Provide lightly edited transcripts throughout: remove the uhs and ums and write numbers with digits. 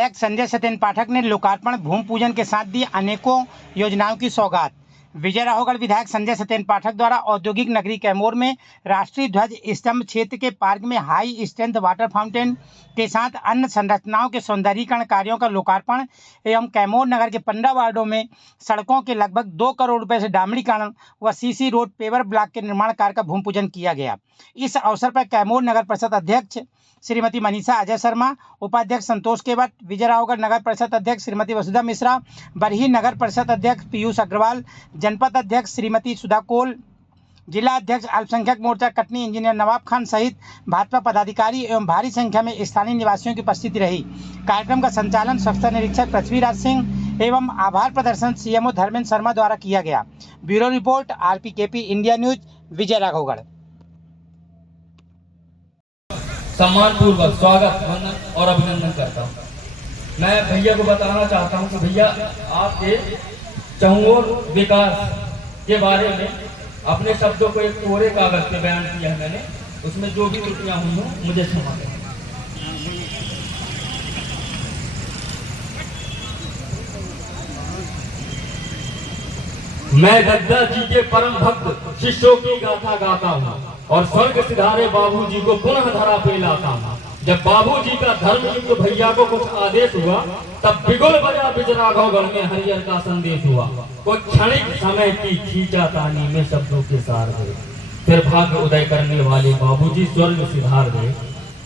विधायक संजय सत्येन पाठक ने लोकार्पण भूमि पूजन के साथ दी अनेकों योजनाओं की सौगात। विजय राघवगढ़ विधायक संजय सत्येन पाठक द्वारा औद्योगिक नगरी कैमूर में राष्ट्रीय ध्वज स्तंभ क्षेत्र के पार्क में हाई स्ट्रेंथ वाटर फाउंटेन के साथ अन्य संरचनाओं के सौंदर्यीकरण कार्यों का लोकार्पण एवं कैमूर नगर के 15 वार्डों में सड़कों के लगभग 2 करोड़ रुपए से डामरीकरण व सीसी रोड पेवर ब्लॉक के निर्माण कार्य का भूमि पूजन किया गया। इस अवसर पर कैमूर नगर परिषद अध्यक्ष श्रीमती मनीषा अजय शर्मा, उपाध्यक्ष संतोष केवट, विजय राघवगढ़ नगर परिषद अध्यक्ष श्रीमती वसुधा मिश्रा, बरही नगर परिषद अध्यक्ष पीयूष अग्रवाल, जनपद अध्यक्ष श्रीमती सुधा कोल, जिला अध्यक्ष अल्पसंख्यक मोर्चा कटनी इंजीनियर नवाब खान सहित भाजपा पदाधिकारी एवं भारी संख्या में स्थानीय निवासियों की उपस्थिति रही। कार्यक्रम का संचालन स्वच्छता निरीक्षक पृथ्वीराज सिंह एवं आभार प्रदर्शन सीएमओ धर्मेंद्र शर्मा द्वारा किया गया। Bureau report RPKP India news, Vijay Raghavgarh. सम्मान पूर्वक स्वागत, वंदन और अभिनंदन करता हूँ। मैं भैया को बताना चाहता हूँ कि भैया आपके चहुओर विकास के बारे में अपने शब्दों को एक कोरे कागज पे बयान किया है मैंने, उसमें जो भी त्रुटियां हुई हों मुझे क्षमा करें। मैं दद्दा जी के परम भक्त शिष्यों की गाथा गाता हूँ और स्वर्ग सिधारे बाबूजी को पुनः धरा पे लाता हूँ। जब बाबूजी का धर्मयुक्त भैया को कुछ आदेश हुआ तब बिगुल बजा विजय राघवगढ़ में हरिहर का संदेश हुआ। कुछ क्षणिक समय की खींचातानी में शब्दों के सार गए, फिर भाग्य उदय करने वाले बाबूजी स्वर्ग सिधार गए।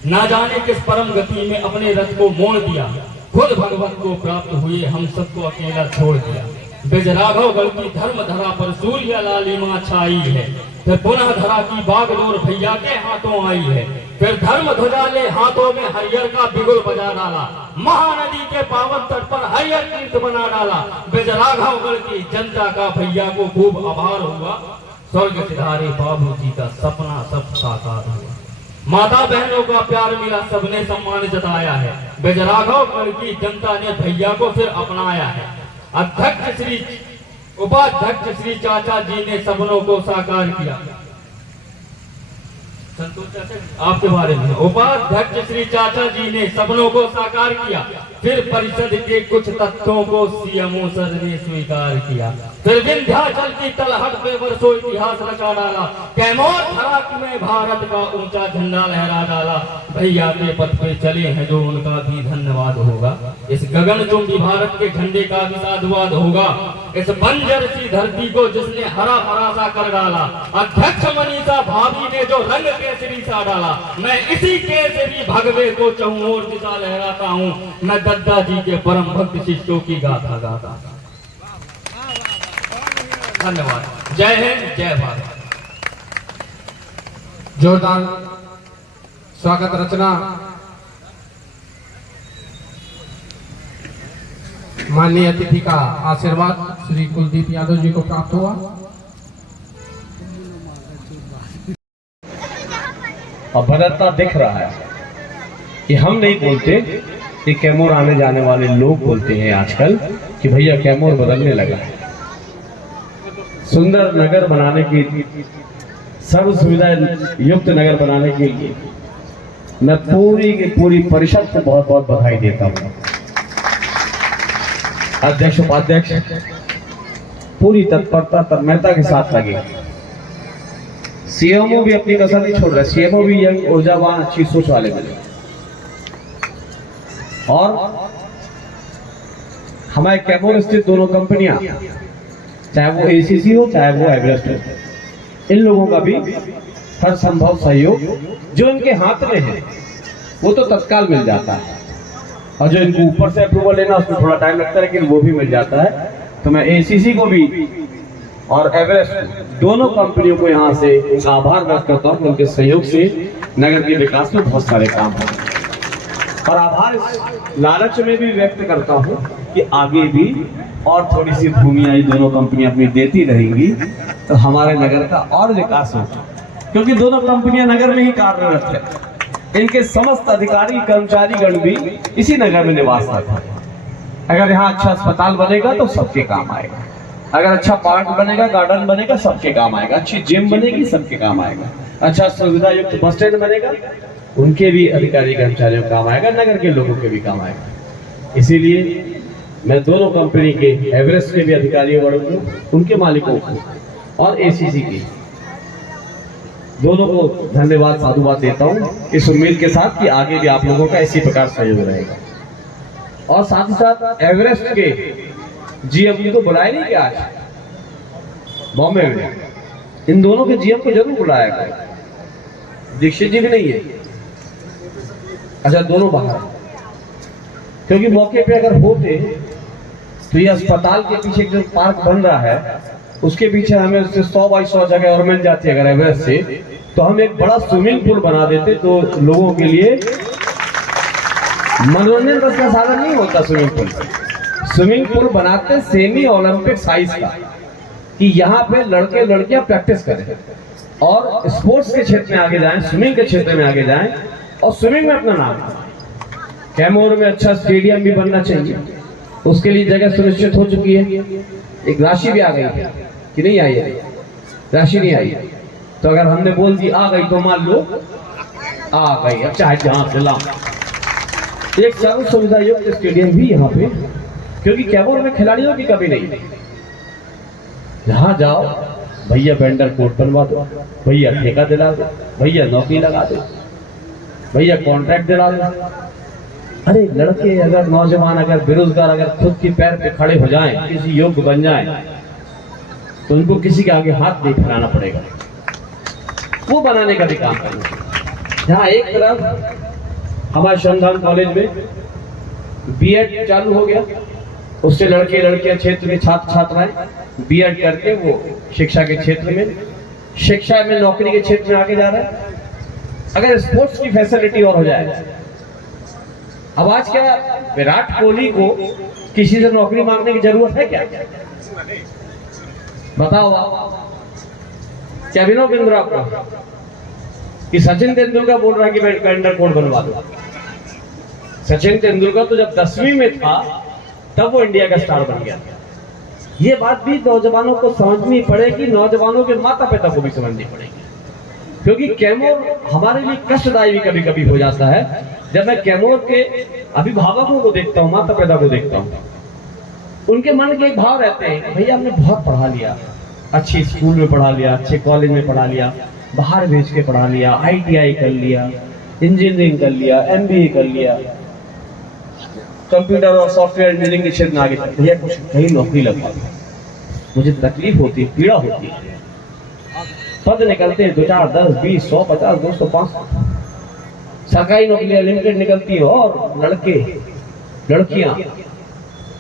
ना जाने किस परम गति में अपने रथ को मोड़ दिया, खुद भगवत को प्राप्त हुए हम सबको अकेला छोड़ दिया। विजय राघवगढ़ की धर्म धरा पर सूर्य लालिमा छाई है, फिर पुनः धरा की बागडोर भैया के हाथों आई है। फिर धर्म ध्वजा ले हाथों में हरिहर का बिगुल बजा डाला, महानदी के पावन तट पर हरिहर तीर्थ बना डाला। विजय राघवगढ़ की जनता का भैया को खूब आभार हुआ, स्वर्ग सिधारे बाबूजी का सपना सब साकार हुआ। माता बहनों का प्यार मिला, सबने सम्मान जताया है। विजय राघवगढ़ की जनता ने भैया को फिर अपनाया है। अध्यक्ष श्री उपाध्यक्ष श्री चाचा जी ने सपनों को साकार किया। संतोष चाचा आपके बारे में, उपाध्यक्ष श्री चाचा जी ने सपनों को साकार किया। फिर परिषद के कुछ तथ्यों को सीएमओ सर ने स्वीकार किया। फिर विंध्याचल की तलहट पे वर्षों इतिहास रचा डाला, कैमूर धराक में भारत का ऊंचा झंडा लहरा डाला। भैया के पथ पे चले हैं जो उनका भी धन्यवाद होगा। इस गगनचुंबी भारत के झंडे का भी साधुवाद होगा। इस बंजर सी धरती को जिसने हरा भरा सा कर डाला, अध्यक्ष मनीषा भाभी ने जो रंग केसरी सा डाला, मैं इसी केसरी भगवे को चहुओर दिशा लहराता हूँ। मैं दद्दा जी के परम भक्त शिष्यों की गाथा गाता। धन्यवाद। जय हिंद, जय भारत। जोरदार स्वागत रचना माननीय अतिथि का आशीर्वाद श्री कुलदीप यादव जी को प्राप्त हुआ। अब बदलता दिख रहा है कि हम नहीं बोलते कि कैमूर आने जाने वाले लोग बोलते हैं आजकल कि भैया कैमूर बदलने लगा है। सुंदर नगर बनाने की, सर्व सुविधा युक्त नगर बनाने के लिए मैं पूरी की पूरी परिषद को बहुत बहुत बधाई देता हूँ। अध्यक्ष उपाध्यक्ष पूरी तत्परता तन्मयता के साथ लगे। सीएमओ भी अपनी कसर नहीं छोड़ रहे। सीएमओ भी यंग ऊर्जावान अच्छी सोच वाले बने और हमारे कैमूर स्थित दोनों कंपनियां, चाहे वो ACC हो चाहे वो एवरेस्ट हो, इन लोगों का भी हर संभव सहयोग जो इनके हाथ में है वो तो तत्काल मिल जाता है, और जो इनको ऊपर से अप्रूवल लेना उसमें थोड़ा टाइम लगता है, लेकिन वो भी मिल जाता है। तो मैं ACC को भी और एवरेस्ट दोनों कंपनियों को यहाँ से आभार व्यक्त करता हूँ। उनके सहयोग से नगर के विकास में बहुत सारे काम हो, और आभार इस लालच में भी व्यक्त करता हूँ कि आगे भी और थोड़ी सी भूमियाँ दोनों कंपनियां अपनी देती रहेंगी तो हमारे नगर का और विकास होगा, क्योंकि दोनों कंपनियां नगर में ही कार्यरत है। इनके समस्त अधिकारी कर्मचारी गण भी इसी नगर में निवास करते हैं। अगर यहाँ अच्छा अस्पताल बनेगा तो सबके काम आएगा, अगर अच्छा पार्क बनेगा, गार्डन बनेगा, सबके काम आएगा, अच्छी जिम बनेगी, सबके काम आएगा, अच्छा सुविधा युक्त बस स्टैंड बनेगा, उनके भी अधिकारी कर्मचारियों काम आएगा, नगर के लोगों के भी काम आएगा। इसीलिए मैं दोनों कंपनी के एवरेस्ट के भी अधिकारियों वर्ग को, उनके मालिकों को और एसीसी के दोनों को धन्यवाद साधुवाद देता हूं, इस उम्मीद के साथ कि आगे भी आप लोगों का इसी प्रकार सहयोग रहेगा। और साथ ही साथ एवरेस्ट के जीएम को बुलाया नहीं क्या आज बॉम्बे में, इन दोनों के जीएम को जरूर बुलाया गया। दीक्षित जी भी नहीं है, अच्छा दोनों बाहर, क्योंकि मौके पे अगर होते तो ये अस्पताल के पीछे जो पार्क बन रहा है उसके पीछे हमें उससे 100 बाई 100 जगह और मिल जाती है अगर एवरेस्ट से, तो हम एक बड़ा स्विमिंग पूल बना देते तो लोगों के लिए मनोरंजन बस का साधन नहीं होता। स्विमिंग पूल बनाते सेमी ओलंपिक साइज का, कि यहाँ पे लड़के लड़कियां प्रैक्टिस करें और स्पोर्ट्स के क्षेत्र में आगे जाएं, स्विमिंग के क्षेत्र में आगे जाएं और स्विमिंग में अपना नाम। कैमूर में अच्छा स्टेडियम भी बनना चाहिए, उसके लिए जगह सुनिश्चित हो चुकी है, एक राशि भी आ गई है कि नहीं आई है, राशि नहीं आई है, तो अगर हमने बोल दी आ गई तो मान लो आ गई, अब चाहे जहां से लाओ। एक सर्व सुविधा युक्त स्टेडियम भी यहाँ पे, क्योंकि कैमूर में खिलाड़ियों की कमी नहीं, जहां जाओ भैया वेंडर कोर्ट बनवा दो, भैया ठेका दिला दो, भैया नौकरी लगा दो, भैया कॉन्ट्रैक्ट दिला दो। अरे लड़के अगर नौजवान अगर बेरोजगार अगर खुद के पैर पे खड़े हो जाएं, किसी योग्य बन जाएं, तो उनको किसी के आगे हाथ नहीं फैलाना पड़ेगा, वो बनाने का भी काम करना। जहाँ एक तरफ हमारे श्रमदान कॉलेज में बीएड चालू हो गया, उससे लड़के लड़कियां क्षेत्र के छात्र छात्राएं बीएड करके वो शिक्षा के क्षेत्र में, शिक्षा में नौकरी के क्षेत्र में आगे जा रहे हैं। अगर स्पोर्ट्स की फैसिलिटी और हो जाए, अब आज क्या विराट कोहली को किसी से नौकरी मांगने की जरूरत है क्या? बताओ क्या अभिनव बिंद्रा को कि सचिन तेंदुलकर बोल रहा है कि मैं वेंडर कोड बनवा दूं। सचिन तेंदुलकर तो जब 10वीं में था तब वो इंडिया का स्टार बन गया। ये बात भी नौजवानों को समझनी पड़ेगी, नौजवानों के माता पिता को भी समझनी पड़ेगी, क्योंकि कैमूर हमारे लिए कष्टदायी भी कभी कभी हो जाता है। जब मैं कैमूर के अभिभावकों को देखता हूँ, माता पिता को देखता हूँ, उनके मन के एक भाव रहते हैं, भैया हमने बहुत पढ़ा लिया, अच्छी स्कूल में पढ़ा लिया, अच्छे कॉलेज में पढ़ा लिया, बाहर भेज के पढ़ा लिया, ITI कर लिया, इंजीनियरिंग कर लिया, MBA कर लिया, कंप्यूटर और सॉफ्टवेयर इंजीनियरिंग के क्षेत्र में आगे, भैया कुछ कहीं नौकरी लगवा दो। मुझे तकलीफ होती है, पीड़ा होती है, पद निकलते हैं 2, 4, 10, 20, 100, 50, 200, 500 सरकारी नौकरियां लिमिटेड निकलती है, और लड़के लड़कियां,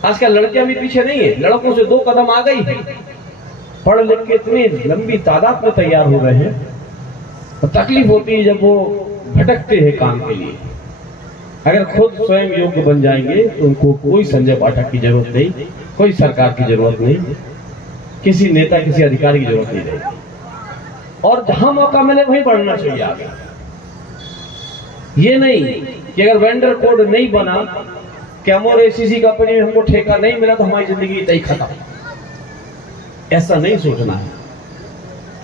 आजकल लड़कियां भी पीछे नहीं है, लड़कों से 2 कदम आ गई है, पढ़ लिख के इतनी लंबी तादाद में तैयार हो रहे हैं। तो तकलीफ होती है जब वो भटकते हैं काम के लिए। अगर खुद स्वयं योग्य बन जाएंगे तो उनको कोई संजय पाठक की जरूरत नहीं, कोई सरकार की जरूरत नहीं, किसी नेता किसी अधिकारी की जरूरत नहीं रहेगी, और जहां मौका मिले वहीं बढ़ना चाहिए आगे। ये नहीं कि अगर वेंडर कोड नहीं बना, कैमूर ACC कंपनी में हमको ठेका नहीं मिला तो हमारी जिंदगी तय खत्म, ऐसा नहीं सोचना है।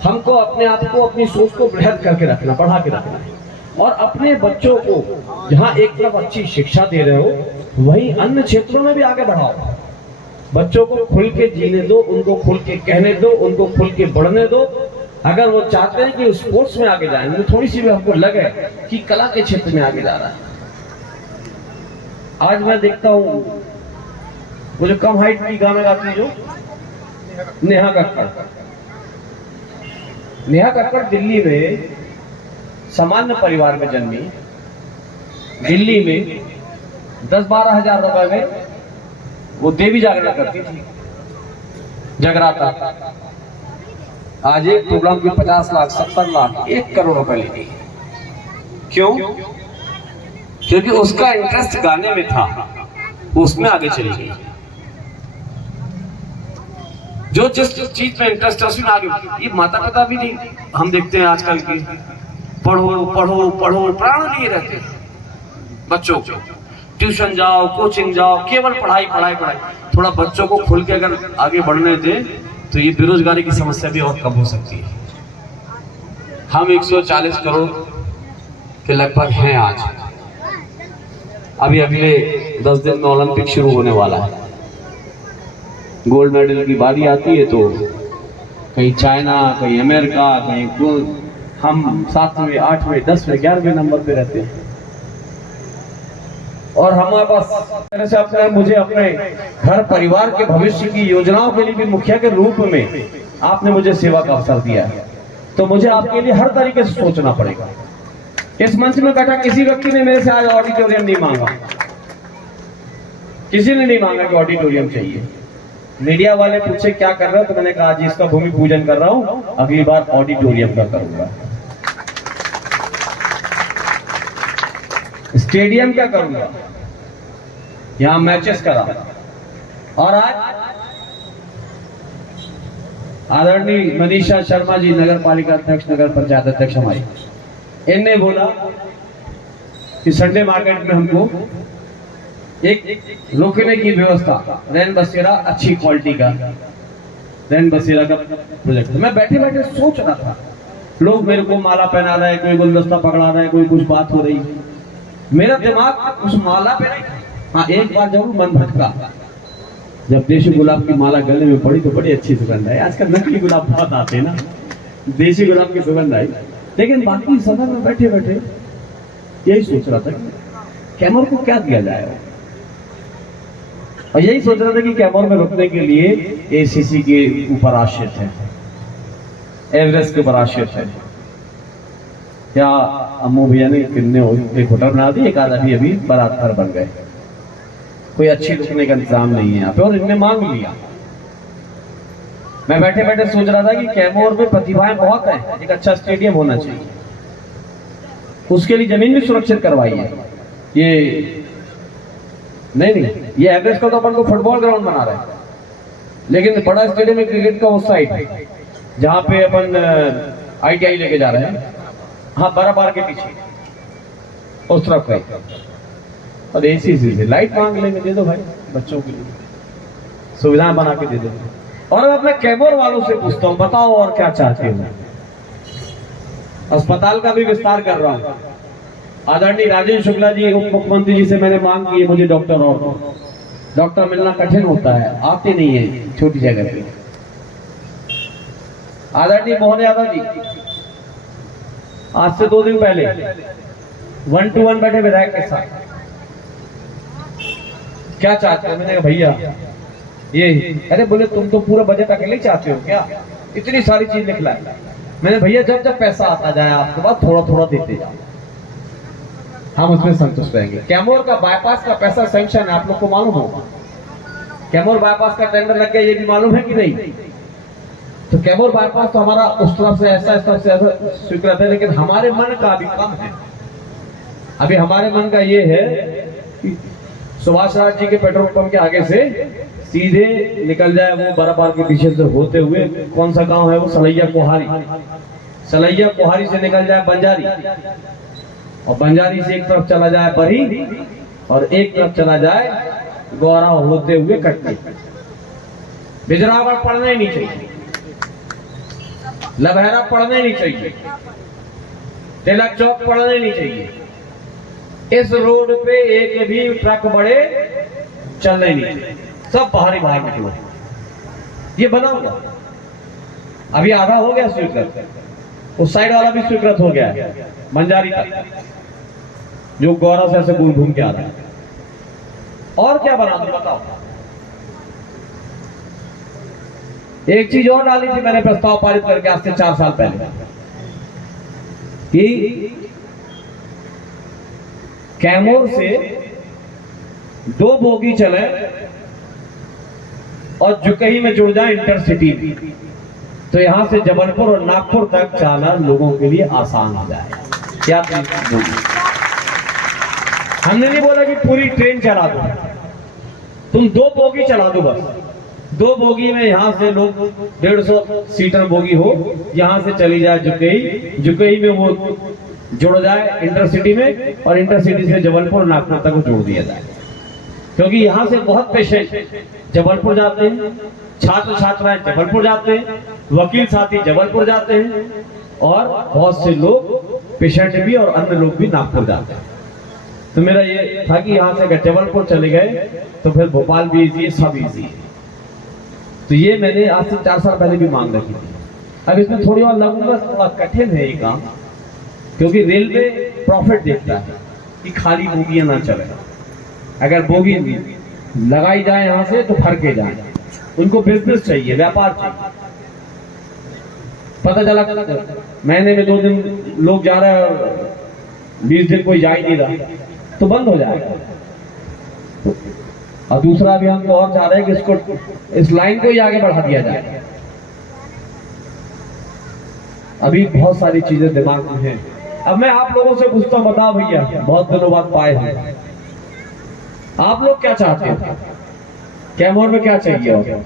हमको अपने आप को, अपनी सोच को बृहद करके रखना, बढ़ा के रखना है, और अपने बच्चों को जहां एक तरफ अच्छी शिक्षा दे रहे हो वहीं अन्य क्षेत्रों में भी आगे बढ़ाओ। बच्चों को खुल के जीने दो, उनको खुल के कहने दो, उनको खुल के बढ़ने दो। अगर वो चाहते हैं कि स्पोर्ट्स में आगे जाए, तो थोड़ी सी भी हमको लगे कि कला के क्षेत्र में आगे जा रहा है। आज मैं देखता हूँ वो जो कम हाइट की गाना गाती है, जो नेहा कक्कड़, नेहा कक्कड़ दिल्ली में सामान्य परिवार में जन्मी, दिल्ली में 10-12 हजार रुपए में वो देवी जागरण करती थी, जगराता। आज एक प्रोग्राम की 50 लाख 70 लाख 1 करोड़ रुपए लेती है। क्यों? क्योंकि उसका इंटरेस्ट गाने में था, उसमें आगे चली गई। जो जिस चीज में इंटरेस्ट है उसमें आगे। ये माता पिता भी नहीं, हम देखते हैं आजकल के पढ़ो पढ़ो पढ़ो प्राण लिए रहते हैं बच्चों को, ट्यूशन जाओ, कोचिंग जाओ, केवल पढ़ाई पढ़ाई पढ़ाई। थोड़ा बच्चों को खुल के अगर आगे बढ़ने दे तो ये बेरोजगारी की समस्या भी और कम हो सकती है। हम 140 करोड़ के लगभग हैं आज। अभी अगले 10 दिन में ओलंपिक शुरू होने वाला है। गोल्ड मेडल की बारी आती है तो कहीं चाइना, कहीं अमेरिका, कहीं हम 7वें, 8वें, 10वें, 11वें नंबर पे रहते हैं। और हमारे पास तरह से मुझे अपने घर परिवार के भविष्य की योजनाओं के लिए भी मुखिया के रूप में आपने मुझे सेवा का अवसर दिया है, तो मुझे आपके लिए हर तरीके से सोचना पड़ेगा। इस मंच में बैठा किसी व्यक्ति ने मेरे से आज ऑडिटोरियम नहीं मांगा, किसी ने नहीं मांगा कि ऑडिटोरियम चाहिए। मीडिया वाले पूछे क्या कर रहे हो, तो मैंने कहा आज इसका भूमि पूजन कर रहा हूं, अगली बार ऑडिटोरियम का करूंगा, स्टेडियम क्या करूंगा, यहां मैचेस करा। और आज आदरणीय मनीषा शर्मा जी, नगर पालिका अध्यक्ष, नगर पंचायत अध्यक्ष हमारी, इनने बोला कि संडे मार्केट में हमको एक रुकने की व्यवस्था, रैन बसेरा अच्छी क्वालिटी का रैन बसेरा का प्रोजेक्ट। मैं बैठे बैठे सोच रहा था, लोग मेरे को माला पहना रहे हैं, कोई गुलदस्ता पकड़ा रहा है, कोई कुछ बात हो रही है, मेरा दिमाग उस माला पे नहीं। हाँ, एक बार जरूर मन भटका, जब देशी गुलाब की माला गले में पड़ी तो बड़ी अच्छी सुगंध आई। आजकल नकली गुलाब बहुत आते हैं ना, देशी गुलाब की सुगंध आई। लेकिन बाकी समय में बैठे बैठे यही सोच रहा था कैमूर को क्या दिया जाए, और यही सोच रहा था कि कैमूर में रुकने के लिए एसीसी के ऊपर आश्रित है, एवरेस्ट के ऊपर आश्रित है। क्या अम्मू भैया ने कितने एक होटल बना दी, एक आधा भी अभी बारात घर बन गए, कोई अच्छी रुकने का इंतजाम नहीं है यहाँ पे, और इनने मांग लिया। मैं बैठे बैठे सोच रहा था कि कैमूर में प्रतिभाएं बहुत हैं, एक अच्छा स्टेडियम होना चाहिए, उसके लिए जमीन भी सुरक्षित करवाई है। ये नहीं, ये एवरेस्ट का तो अपन को फुटबॉल ग्राउंड बना रहे हैं, लेकिन बड़ा स्टेडियम में क्रिकेट का उस साइड है जहाँ पे अपन ITI लेके जा रहे हैं, हाँ बराबर के पीछे उस तरफ का, और एसीसी से लाइट मांग लेंगे, दे दो भाई, बच्चों के लिए सुविधाएं बना के दे दो। और मैं अपने कैमूर वालों से पूछता हूँ, बताओ और क्या चाहते हो। अस्पताल का भी विस्तार कर रहा हूँ। आदरणीय राजेश शुक्ला जी, उप मुख्यमंत्री जी से मैंने मांग की है, मुझे डॉक्टर मिलना कठिन होता है, आते नहीं है छोटी जगह पे। आदरणीय मोहन यादव जी, आज से 2 दिन पहले 1-to-1 बैठे विधायक के साथ, क्या चाहते हो। मैंने कहा भैया ये, अरे बोले तुम तो पूरा बजट अकेले चाहते हो क्या, इतनी सारी चीज निकला है। मैंने भैया जब जब पैसा आता जाए आपके पास थोड़ा थोड़ा देते जाओ, हम उसमें संतुष्ट रहेंगे। कैमूर का बाईपास का पैसा सैंक्शन है, आप लोग को मालूम होगा। कैमूर बाईपास का टेंडर लग गया, ये भी मालूम है कि नहीं। तो कैमूर बाईपास तो हमारा उस तरफ से ऐसा स्वीकृत है, लेकिन हमारे मन का अभी कम है। अभी हमारे मन का ये है कि सुभाष राज जी के पेट्रोल पंप के आगे से सीधे निकल जाए, वो बराबर के पीछे से होते हुए, कौन सा गांव है वो, सलैया कोहारी से निकल जाए बंजारी, और बंजारी से एक तरफ चला जाए बरी, और एक तरफ चला जाए गौरा होते हुए कटनी। बिजरावड़ पड़ना ही नहीं चाहिए, लबहरा पड़ना ही नहीं चाहिए, तिलक चौक पड़ना ही नहीं चाहिए। इस रोड पे एक भी ट्रक बड़े चलने नहीं चाहिए, सब बाहर निकलो। ये बनाऊंगा, अभी आधा हो गया स्वीकृत, उस साइड वाला भी स्वीकृत हो गया है बंजारी तक, जो गौरा से ऐसे घूम के आ रहा है। और क्या बना दूं बताओ। एक चीज और डाली थी मैंने प्रस्ताव पारित करके आज से 4 साल पहले, कि कैमूर से 2 बोगी चले और जुकही में जुड़ जाए इंटरसिटी, तो यहां से जबलपुर और नागपुर तक जाना लोगों के लिए आसान हो जाए। क्या हमने नहीं बोला कि पूरी ट्रेन चला दो, तुम 2 बोगी चला दो बस। 2 बोगी में यहां से लोग 150 सीटर बोगी हो, यहां से चली जाए जुकही में वो जुड़ जाए इंटरसिटी में, और इंटरसिटी से जबलपुर नागपुर तक जोड़ दिया जाए। क्योंकि यहाँ से बहुत पेशेंट जबलपुर जाते हैं, छात्र छात्राएं जबलपुर जाते हैं, वकील साथी जबलपुर जाते हैं, और बहुत से लोग पेशेंट भी और अन्य लोग भी नागपुर जाते हैं। तो मेरा ये था कि यहाँ से अगर जबलपुर चले गए तो फिर भोपाल भी इजी है, सब इजी है। तो ये मैंने आज से 4 साल पहले भी मांग रखी थी। अब इसमें थोड़ी और लगूंगा, थोड़ा कठिन है ये काम, क्योंकि रेलवे प्रॉफिट देखता है कि खाली बोगियां ना चले। अगर बोगी लगाई जाए यहाँ से तो फर के जाए, उनको बिजनेस चाहिए, व्यापार चाहिए। पता चला महीने में 2 दिन लोग जा रहे हैं और 20 दिन कोई जा ही नहीं रहा, तो बंद हो जाएगा। और दूसरा अभियान तो और चाह रहे हैं कि इसको, इस लाइन को ही आगे बढ़ा दिया जाए। अभी बहुत सारी चीजें दिमाग में हैं। अब मैं आप लोगों से पूछता हूं, बताओ भैया, बहुत दिनों बाद पाए हैं, आप लोग क्या चाहते हो? कैमूर में क्या चाहिए? और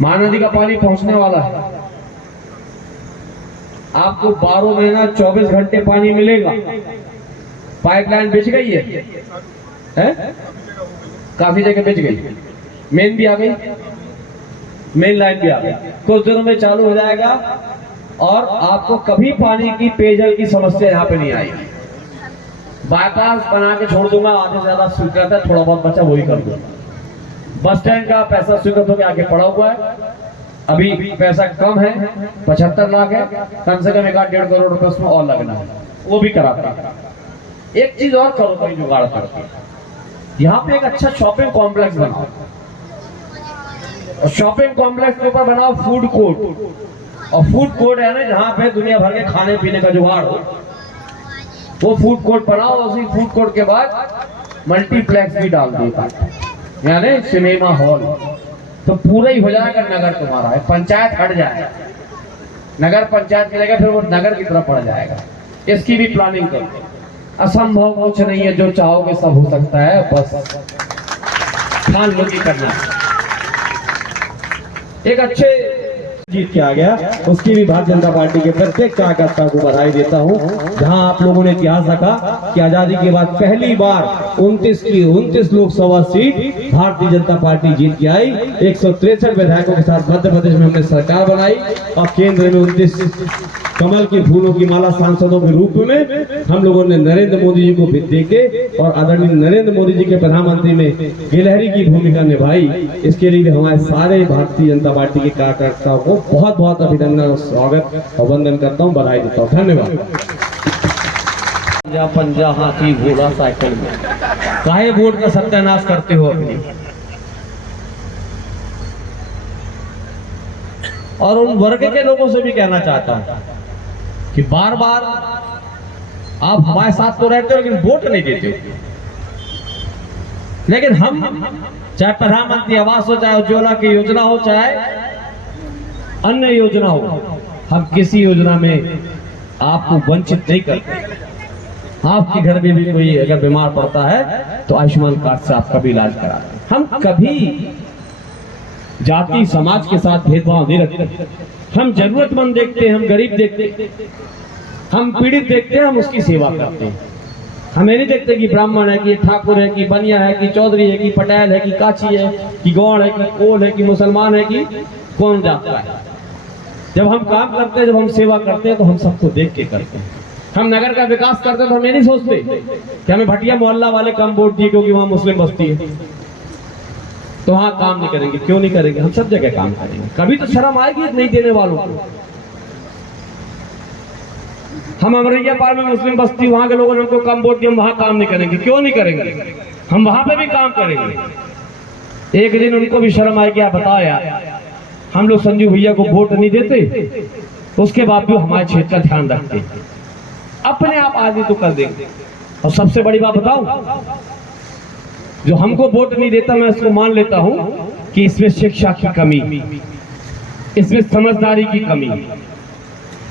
महानदी का पानी पहुंचने वाला है, आपको 12 महीना 24 घंटे पानी मिलेगा। पाइपलाइन बिछ गई है? काफी जगह बिछ गई, मेन भी आ गई, मेन लाइन भी आ गई, कुछ दिनों में चालू हो जाएगा और आपको कभी पानी की, पेयजल की समस्या यहाँ पे नहीं आएगी। बाईपास बना के छोड़ दूंगा, आधे से ज्यादा स्वीकृत है, थोड़ा बहुत बचा वही कर दूंगा। बस स्टैंड का पैसा स्वीकृत होकर आगे पड़ा हुआ है, अभी पैसा कम है, 75 लाख है, कम से कम 1.5 करोड़ रुपए उसमें और लगना है, वो भी कराता। एक चीज और करो, कोई जुगाड़ करके यहाँ पे एक अच्छा शॉपिंग कॉम्प्लेक्स बनाओ, और शॉपिंग कॉम्प्लेक्स के ऊपर बनाओ फूड कोर्ट। और फूड कोर्ट है ना, जहाँ पे दुनिया भर के खाने पीने का जुगाड़ हो, वो फूड कोर्ट बनाओ। उसी फूड कोर्ट के बाद मल्टीप्लेक्स भी डाल देता, यानी सिनेमा हॉल, तो पूरा ही हो जाएगा नगर तुम्हारा है। पंचायत हट जाएगा, नगर पंचायत की जगह फिर वो नगर की तरफ पड़ जाएगा। इसकी भी प्लानिंग करो। असंभव कुछ नहीं है, जो चाहोगे सब हो सकता है, बस ठान लो कि करना। एक अच्छे जीत के आ गया, उसकी भी भारतीय जनता पार्टी के प्रत्येक कार्यकर्ता को बधाई देता हूं। जहां आप लोगों ने इतिहास रखा कि आजादी के बाद पहली बार 29 की 29 लोकसभा सीट भारतीय जनता पार्टी जीत के आई। 163 विधायकों के साथ मध्य प्रदेश में हमने सरकार बनाई और केंद्र में 29 कमल के फूलों की माला सांसदों के रूप में हम लोगों ने नरेंद्र मोदी जी को भी देके और आदरणीय नरेंद्र मोदी जी के प्रधानमंत्री में गिलहरी की भूमिका निभाई। इसके लिए हमारे सारे भारतीय जनता पार्टी के कार्यकर्ताओं को बहुत बहुत अभिनंदन, स्वागत और वंदन करता हूँ, बधाई देता हूँ। धन्यवाद। पंजा हाथी घोड़ा साइकिल में काहे वोट का सत्यानाश करते हो अपनी? और उन वर्ग के लोगों से भी कहना चाहता हूं कि बार बार आप हमारे साथ तो रहते हो लेकिन वोट नहीं देते। लेकिन हम, चाहे प्रधानमंत्री आवास हो, चाहे उज्ज्वला की योजना हो, चाहे अन्य योजना हो, हम किसी योजना में आपको वंचित नहीं करते। आपके घर में भी कोई अगर बीमार पड़ता है तो आयुष्मान कार्ड से आपका भी इलाज कराते हैं। हम कभी जाति समाज के साथ भेदभाव नहीं रखते। हम जरूरतमंद देखते हैं, हम गरीब देखते हैं, हम पीड़ित देखते हैं, हम उसकी सेवा करते हैं। हमें नहीं देखते कि ब्राह्मण है, कि ठाकुर है, कि बनिया है, कि चौधरी है, कि पटेल है, कि काची है, कि गौड़ है, कि कोल है, कि मुसलमान है, कि कौन जाता है। जब हम काम करते हैं, जब हम सेवा करते हैं तो हम सबको देख के करते हैं। हम नगर का विकास करते हैं तो हम ये नहीं सोचते कि हमें भटिया मोहल्ला वाले कम वोट दिए क्योंकि वहां मुस्लिम बस्ती है तो वहां काम नहीं करेंगे। क्यों नहीं करेंगे? हम सब जगह काम करेंगे। कभी तो शर्म आएगी नहीं देने वालों को। हम अमरैया पार में मुस्लिम बस्ती, वहां के लोगों ने हमको कम वोट दिया, हम वहां काम नहीं करेंगे। क्यों नहीं करेंगे? हम वहां पे भी काम करेंगे। एक दिन उनको भी शर्म आएगी। आप बताओ यार, हम लोग संजू भैया को वोट नहीं देते, उसके बाद भी हमारे क्षेत्र का ध्यान रखते, अपने आप आगे तो कर देंगे। और सबसे बड़ी बात बताऊं, जो हमको वोट नहीं देता, मैं इसको मान लेता हूं कि इसमें शिक्षा की कमी, इसमें समझदारी की कमी,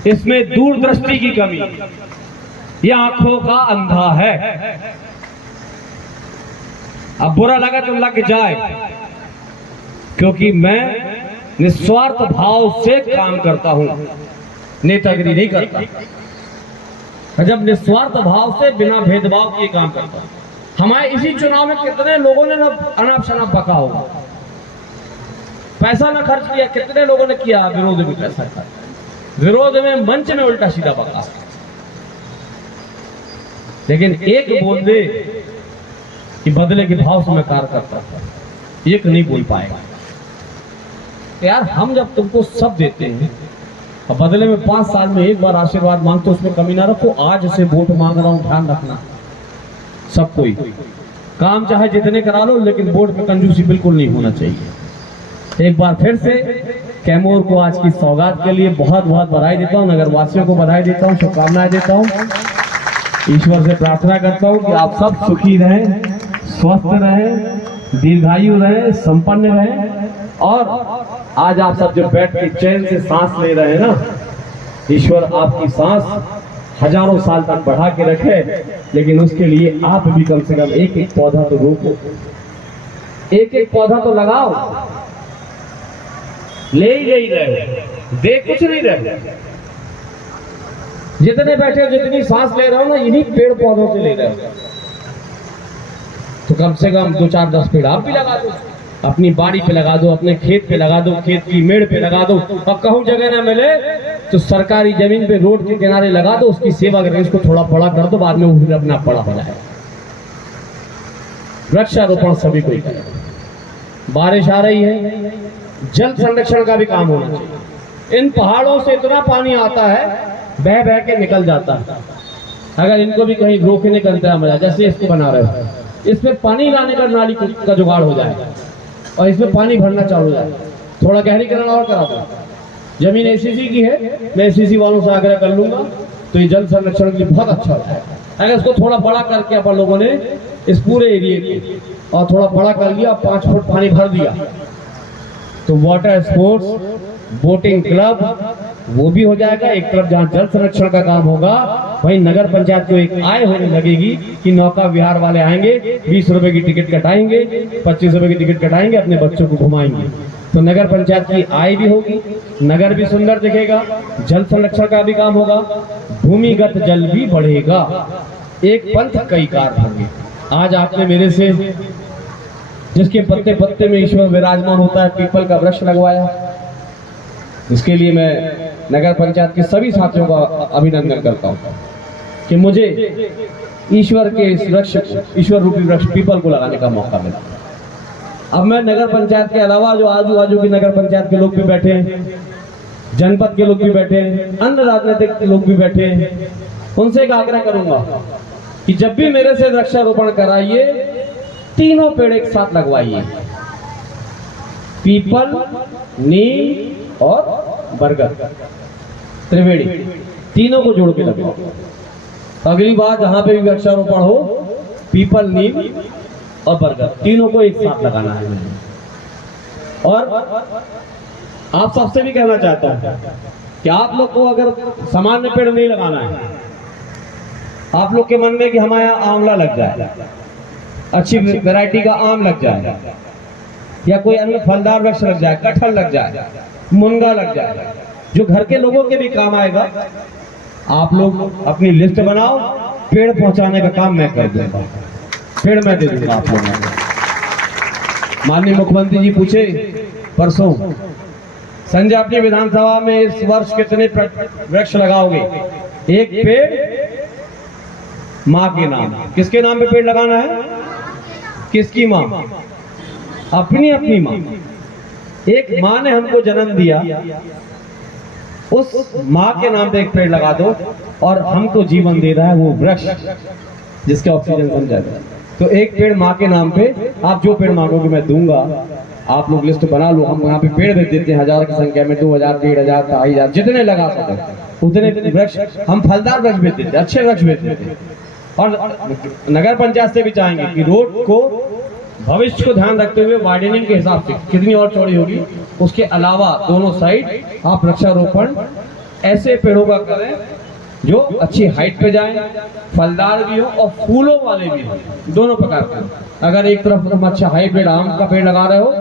इसमें दूरदृष्टि की कमी, ये आंखों का अंधा है। अब बुरा लगा तो लग जाए, क्योंकि मैं निस्वार्थ भाव से काम करता हूं, नेतागिरी नहीं करता। जब निस्वार्थ भाव से बिना भेदभाव किए काम करता हूं। हमारे इसी चुनाव में कितने लोगों ने अनाप शनाप बका होगा, पैसा ना खर्च किया, कितने लोगों ने किया विरोध में पैसा खर्च, विरोध में मंच में उल्टा सीधा बका। लेकिन एक बोल दे कि बदले के भाव से मैं कार्य करता था, एक नहीं बोल पाएगा। यार हम जब तुमको सब देते हैं और बदले में 5 साल में एक बार आशीर्वाद मांगते हो, उसमें कमी ना रखो। आज से वोट मांग रहा हूं, ध्यान रखना सब कोई काम चाहे जितने करा लो, लेकिन वोट में कंजूसी बिल्कुल नहीं होना चाहिए। एक बार फिर से कैमूर को आज की सौगात के लिए बहुत बहुत बधाई देता हूँ, नगर वासियों को बधाई देता हूँ, शुभकामनाएं देता हूँ। ईश्वर से प्रार्थना करता हूँ कि आप सब सुखी रहें, स्वस्थ रहें, दीर्घायु रहें, संपन्न रहें। और आज आप सब जो बैठ के चैन से सांस ले रहे हैं ना, ईश्वर आपकी सांस हजारों साल तक बढ़ा के रखे। लेकिन उसके लिए आप भी कम से कम एक एक पौधा तो रोपो, एक एक पौधा तो लगाओ। ले ही नहीं रहे, दे कुछ नहीं रहे। जितने बैठे हो, जितनी सांस ले रहे हो ना, इन्हीं पेड़ पौधों से ले रहे हो। तो कम से कम 2, 4, 10 पेड़ आप भी लगा दो, अपनी बाड़ी पे लगा दो, अपने खेत पे लगा दो, खेत की मेड़ पे लगा दो। और कहूं जगह ना मिले तो सरकारी जमीन पे रोड के किनारे लगा दो, उसकी सेवा करके उसको थोड़ा बड़ा कर दो, बाद में वो फिर अपना बड़ा हो जाए। वृक्षारोपण सभी को करें। बारिश आ रही है, जल संरक्षण का भी काम होना चाहिए। इन पहाड़ों से इतना पानी आता है, बह बह के निकल जाता है। अगर इनको भी कहीं रोकने का इंतजाम हो जाए, जैसे इसको बना रहे हो, इसमें पानी लाने का नाली का जुगाड़ हो जाए और इसमें पानी भरना चालू हो जाए, थोड़ा गहरीकरण और करा दो। जमीन एसीसी की है, मैं एसीसी वालों से आग्रह कर लूंगा, तो ये जल संरक्षण के लिए बहुत अच्छा होता है। अगर इसको थोड़ा बड़ा करके अपन लोगों ने इस पूरे एरिया को और थोड़ा बड़ा कर लिया, 5 फुट पानी भर दिया, तो वाटर स्पोर्ट्स, बोटिंग क्लब वो भी हो जाएगा। एक तरफ जहाँ जल संरक्षण का काम होगा, वहीं नगर पंचायत को एक आय होने लगेगी कि नौका विहार वाले आएंगे, 20 रुपए की टिकट कटाएंगे, 25 रुपए की टिकट कटाएंगे, अपने बच्चों को घुमाएंगे। तो नगर पंचायत की आय भी होगी, नगर भी सुंदर दिखेगा, जल संरक्षण का भी काम होगा, भूमिगत जल भी बढ़ेगा। एक पंथ कई कार होंगे। आज आपने मेरे से जिसके पत्ते पत्ते में ईश्वर विराजमान होता है, पीपल का वृक्ष लगवाया, इसके लिए मैं नगर पंचायत के सभी साथियों का अभिनंदन करता हूं कि मुझे ईश्वर के इस वृक्ष, ईश्वर रूपी वृक्ष पीपल को लगाने का मौका मिला। अब मैं नगर पंचायत के अलावा जो आजू बाजू की नगर पंचायत के लोग भी बैठे हैं, जनपद के लोग भी बैठे हैं, अन्य राजनीतिक लोग भी बैठे हैं, उनसे एक आग्रह करूंगा कि जब भी मेरे से वृक्षारोपण कराइए, तीनों पेड़ एक साथ लगवाइए, पीपल, नीम और बरगद, त्रिवेणी, तीनों को जोड़ के लगवाओ। अगली बार जहां पे भी वृक्षारोपण हो, पीपल, नीम और बरगद तीनों को एक साथ लगाना है। और आप सबसे भी कहना चाहता हूं कि आप लोग को अगर सामान्य पेड़ नहीं लगाना है, आप लोग के मन में कि हमारे यहाँ आंवला लग जाए, अच्छी वैरायटी का आम लग जाए, या कोई अन्य फलदार वृक्ष लग जाए, कटहल लग जाए, मुनगा लग जाए, जो घर के लोगों के भी काम आएगा, आप लोग अपनी लिस्ट बनाओ। पेड़ पहुंचाने का काम मैं कर दूंगा, पेड़ मैं दे दूंगा आप लोगों को। माननीय मुख्यमंत्री जी पूछे परसों, संजय अपनी विधानसभा में इस वर्ष कितने वृक्ष लगाओगे? एक पेड़ माँ के नाम। किसके नाम पे पेड़ लगाना है? किसकी माँ? अपनी अपनी माँ। एक माँ ने हमको जन्म दिया, उस माँ के नाम पे एक पेड़ लगा दो, और हमको जीवन दे रहा है वो वृक्ष जिसके ऑक्सीजन बन जाता है। तो एक पेड़ माँ के नाम पे, आप जो पेड़ मांगोगे मैं दूंगा। आप लोग लिस्ट बना लो, हम यहाँ पे पेड़ भेज देते हैं हजार की संख्या में, 2000, 1500, 2500, जितने लगा सके उतने वृक्ष हम फलदार वृक्ष भेज देते, अच्छे वृक्ष भेज देते। और नगर पंचायत से भी चाहेंगे कि रोड को भविष्य को ध्यान रखते हुए वाइडनिंग के हिसाब से कितनी और चौड़ी होगी, उसके अलावा दोनों साइड आप वृक्षारोपण ऐसे पेड़ों का करें जो अच्छी हाइट पे जाएं, फलदार भी हो और फूलों वाले भी हो, दोनों प्रकार के। अगर एक तरफ तुम अच्छा हाइब्रिड आम का पेड़ लगा रहे हो